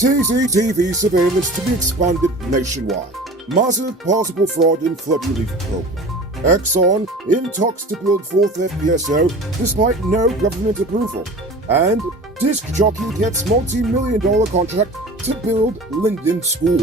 CCTV surveillance to be expanded nationwide. Massive possible fraud in flood relief program. Exxon in talks to build fourth FPSO despite no government approval. And disc jockey gets multi-million-dollar contract to build Linden School.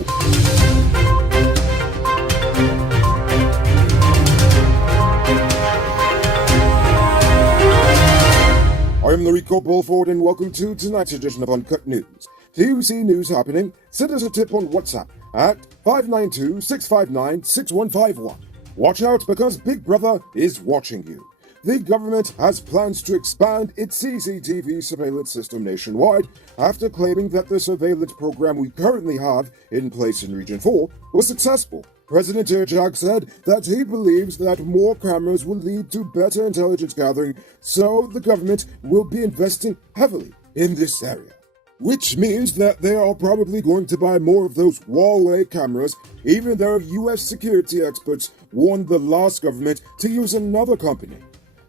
I'm Larico Bulford and welcome to tonight's edition of Uncut News. Do you see news happening? Send us a tip on WhatsApp at 592-659-6151. Watch out because Big Brother is watching you. The government has plans to expand its CCTV surveillance system nationwide after claiming that the surveillance program we currently have in place in Region 4 was successful. President Ojak said that he believes that more cameras will lead to better intelligence gathering, so the government will be investing heavily in this area. Which means that they are probably going to buy more of those Huawei cameras, even though US security experts warned the last government to use another company.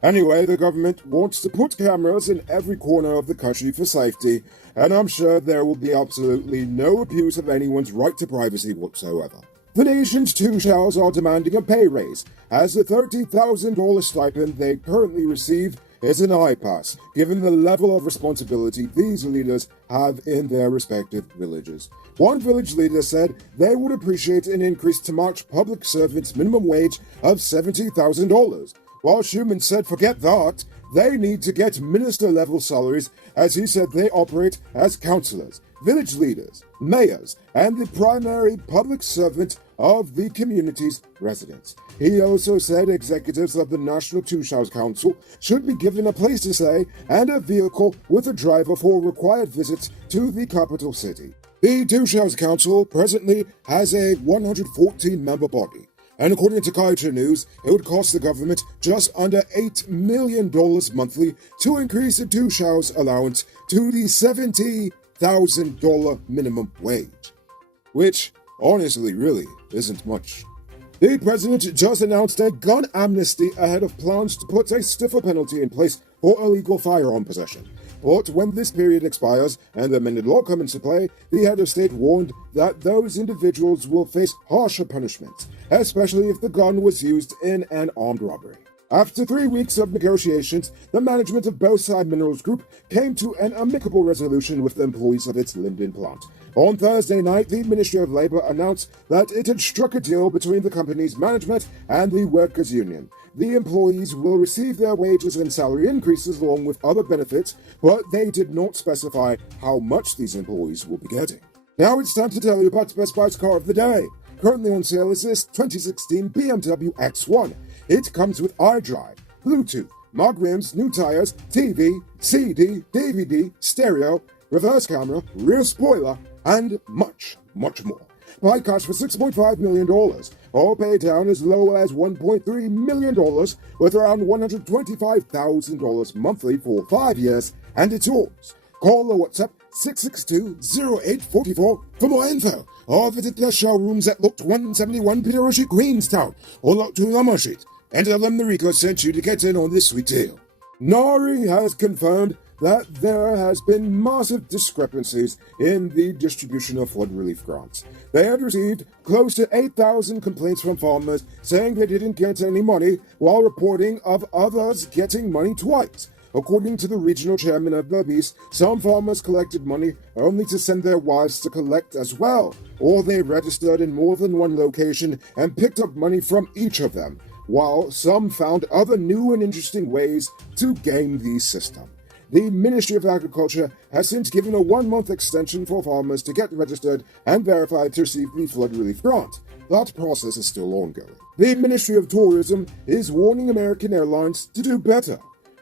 Anyway, the government wants to put cameras in every corner of the country for safety, and I'm sure there will be absolutely no abuse of anyone's right to privacy whatsoever. The nation's Tushals are demanding a pay raise, as the $30,000 stipend they currently receive is an impasse, given the level of responsibility these leaders have in their respective villages. One village leader said they would appreciate an increase to match public servants' minimum wage of $70,000, while Schumann said forget that, they need to get minister-level salaries, as he said they operate as councillors, village leaders, mayors, and the primary public servant of the community's residents. He also said executives of the National Tushals Council should be given a place to stay and a vehicle with a driver for required visits to the capital city. The Tushals Council presently has a 114-member body, and according to Kaija News, it would cost the government just under $8 million monthly to increase the Tushals allowance to the $70,000 minimum wage, which honestly really isn't much. The president just announced a gun amnesty ahead of plans to put a stiffer penalty in place for illegal firearm possession. But when this period expires and the amended law comes into play, the head of state warned that those individuals will face harsher punishments, especially if the gun was used in an armed robbery. After 3 weeks of negotiations, the management of Bowside Minerals Group came to an amicable resolution with the employees of its Linden plant. On Thursday night, the Ministry of Labor announced that it had struck a deal between the company's management and the workers' union. The employees will receive their wages and salary increases along with other benefits, but they did not specify how much these employees will be getting. Now it's time to tell you about Best Buy's car of the day. Currently on sale is this 2016 BMW X1. It comes with iDrive, Bluetooth, mug rims, new tires, TV, CD, DVD, stereo, reverse camera, rear spoiler, and much, much more. Buy cash for $6.5 million, or pay down as low as $1.3 million with around $125,000 monthly for 5 years, and it's yours. Call or WhatsApp 662-0844 for more info, or visit their showrooms at Lot 171 Peter Street, Queenstown, or Lot 2 Lamar Street, and tell them the Rico sent you to get in on this sweet deal. Nari has confirmed that there has been massive discrepancies in the distribution of flood relief grants. They have received close to 8,000 complaints from farmers saying they didn't get any money, while reporting of others getting money twice. According to the regional chairman of Berbice, some farmers collected money only to send their wives to collect as well, or they registered in more than one location and picked up money from each of them, while some found other new and interesting ways to game the system. The Ministry of Agriculture has since given a 1-month extension for farmers to get registered and verified to receive the flood relief grant. That process is still ongoing. The Ministry of Tourism is warning American Airlines to do better.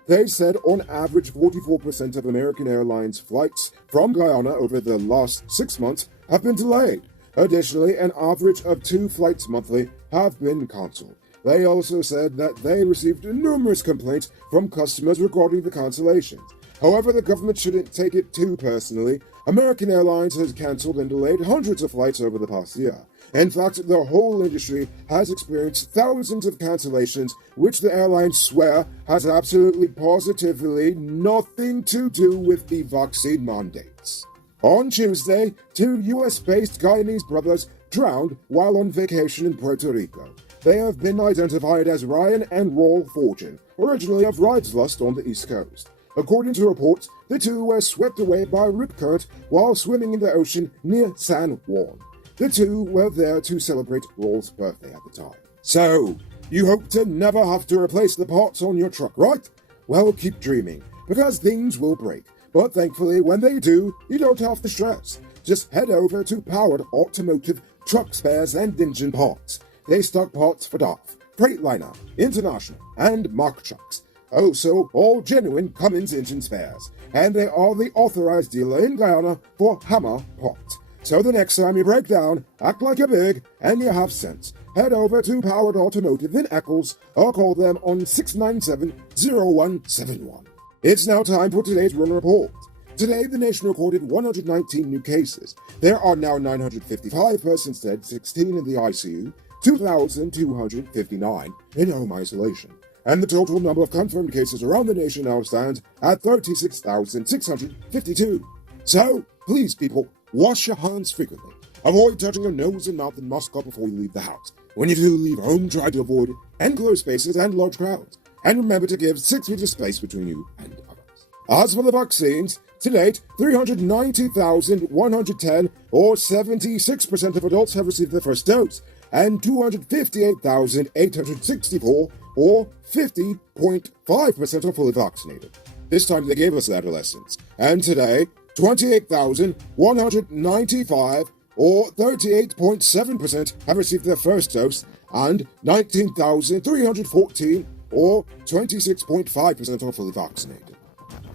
They said on average 44% of American Airlines flights from Guyana over the last 6 months have been delayed. Additionally, an average of 2 flights monthly have been cancelled. They also said that they received numerous complaints from customers regarding the cancellations. However, the government shouldn't take it too personally. American Airlines has cancelled and delayed hundreds of flights over the past year. In fact, the whole industry has experienced thousands of cancellations, which the airlines swear has absolutely positively nothing to do with the vaccine mandates. On Tuesday, two US-based Guyanese brothers drowned while on vacation in Puerto Rico. They have been identified as Ryan and Raul Fortune, originally of Rideslust on the East Coast. According to reports, the two were swept away by a rip current while swimming in the ocean near San Juan. The two were there to celebrate Raul's birthday at the time. So, you hope to never have to replace the parts on your truck, right? Well, keep dreaming, because things will break. But thankfully, when they do, you don't have to stress. Just head over to Powered Automotive Truck Spares and Engine Parts. They stock parts for DAF, Freightliner, International, and Mark trucks. Also, all genuine Cummins engine spares. And they are the authorized dealer in Guyana for Hammer parts. So the next time you break down, act like you're big and you have sense. Head over to Powered Automotive in Eccles or call them on 697-0171. It's now time for today's Run Report. Today, the nation recorded 119 new cases. There are now 955 persons dead, 16 in the ICU, 2,259 in home isolation. And the total number of confirmed cases around the nation now stands at 36,652. So, please people, wash your hands frequently. Avoid touching your nose and mouth and mask up before you leave the house. When you do leave home, try to avoid enclosed spaces and large crowds. And remember to give 6 feet of space between you and others. As for the vaccines, to date, 390,110, or 76% of adults have received their first dose, and 258,864, or 50.5% are fully vaccinated. This time they gave us the adolescents. And today, 28,195, or 38.7% have received their first dose, and 19,314, or 26.5% are fully vaccinated.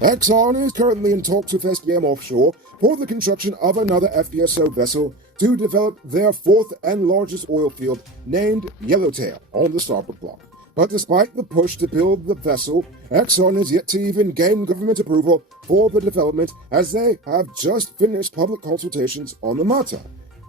Exxon is currently in talks with SBM Offshore for the construction of another FPSO vessel to develop their fourth and largest oil field named Yellowtail on the starboard block. But despite the push to build the vessel, Exxon is yet to even gain government approval for the development, as they have just finished public consultations on the matter.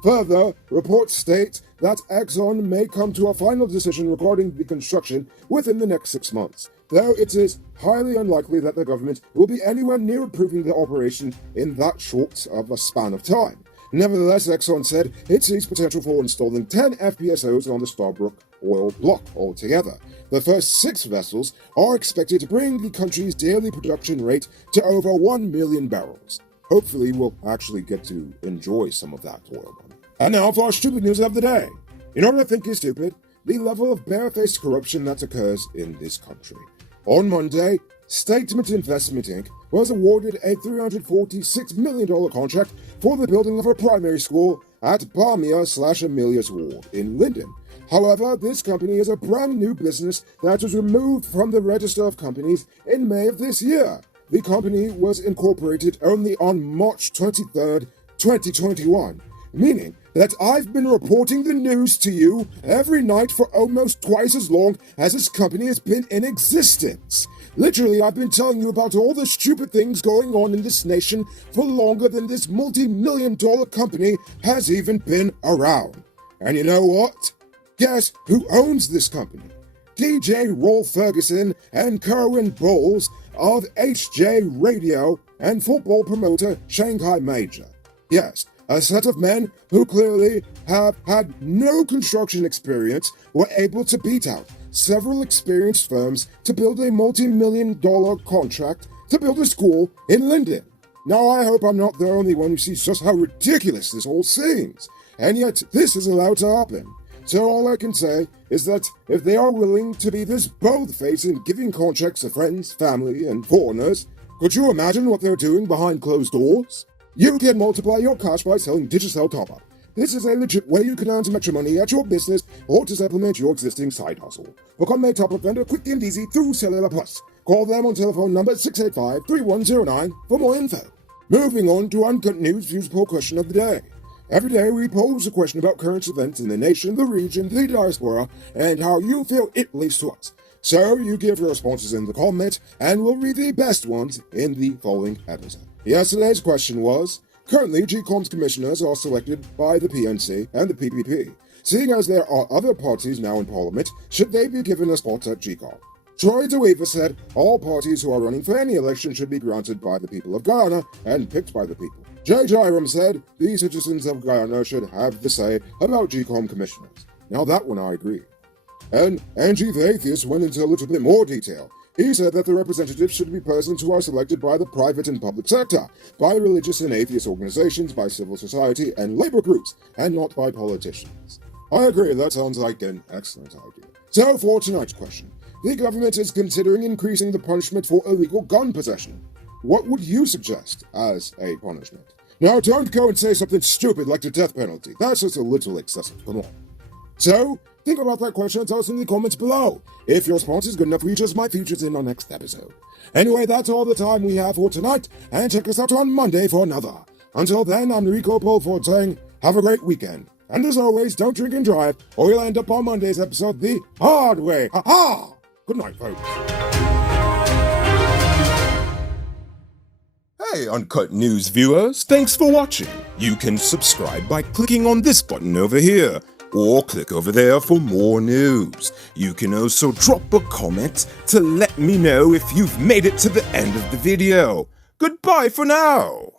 Further, reports state that Exxon may come to a final decision regarding the construction within the next 6 months, though it is highly unlikely that the government will be anywhere near approving the operation in that short of a span of time. Nevertheless, Exxon said it sees potential for installing 10 FPSOs on the Starbrook oil block altogether. The first 6 vessels are expected to bring the country's daily production rate to over 1 million barrels. Hopefully, we'll actually get to enjoy some of that oil money. And now for our stupid news of the day. You know what I think is stupid? The level of barefaced corruption that occurs in this country. On Monday, Statement Investment Inc. was awarded a $346 million contract for the building of a primary school at Bamia/Amelia's Ward in Linden. However, this company is a brand new business that was removed from the register of companies in May of this year. The company was incorporated only on March 23rd, 2021, meaning that I've been reporting the news to you every night for almost twice as long as this company has been in existence. Literally, I've been telling you about all the stupid things going on in this nation for longer than this multi-million-dollar company has even been around. And you know what? Guess who owns this company? DJ Rolf Ferguson and Kerwin Bowles of HJ Radio and football promoter Shanghai Major. Yes, a set of men who clearly have had no construction experience were able to beat out several experienced firms to build a multi-million-dollar contract to build a school in Linden. Now, I hope I'm not the only one who sees just how ridiculous this all seems, and yet this is allowed to happen. So all I can say is that if they are willing to be this bold-faced in giving contracts to friends, family, and foreigners, could you imagine what they're doing behind closed doors? You can multiply your cash by selling Digicel Top-Up. This is a legit way you can earn some extra money at your business or to supplement your existing side hustle. Become a Top-Up vendor quick and easy through Cellular Plus. Call them on telephone number 685-3109 for more info. Moving on to Uncut News Views Poll Question of the Day. Every day we pose a question about current events in the nation, the region, the diaspora, and how you feel it relates to us. So you give your responses in the comment, and we'll read the best ones in the following episode. Yesterday's question was, currently GCOM's commissioners are selected by the PNC and the PPP. Seeing as there are other parties now in Parliament, should they be given a spot at GCOM? Troy DeWeaver said, all parties who are running for any election should be granted by the people of Guyana and picked by the people. J. Jairam said the citizens of Guyana should have the say about GCOM commissioners. Now that one I agree. And Chief Atheist went into a little bit more detail. He said that the representatives should be persons who are selected by the private and public sector, by religious and atheist organizations, by civil society and labor groups, and not by politicians. I agree, that sounds like an excellent idea. So for tonight's question, the government is considering increasing the punishment for illegal gun possession. What would you suggest as a punishment? Now don't go and say something stupid like the death penalty. That's just a little excessive, come on. So, think about that question and tell us in the comments below. If your response is good enough, we just might feature it in our next episode. Anyway, that's all the time we have for tonight, and check us out on Monday for another. Until then, I'm Rico Polford saying, have a great weekend. And as always, don't drink and drive, or you'll end up on Monday's episode the hard way. Ha-ha! Good night, folks. Hey, Uncut News viewers, thanks for watching. You can subscribe by clicking on this button over here, or click over there for more news. You can also drop a comment to let me know if you've made it to the end of the video. Goodbye for now.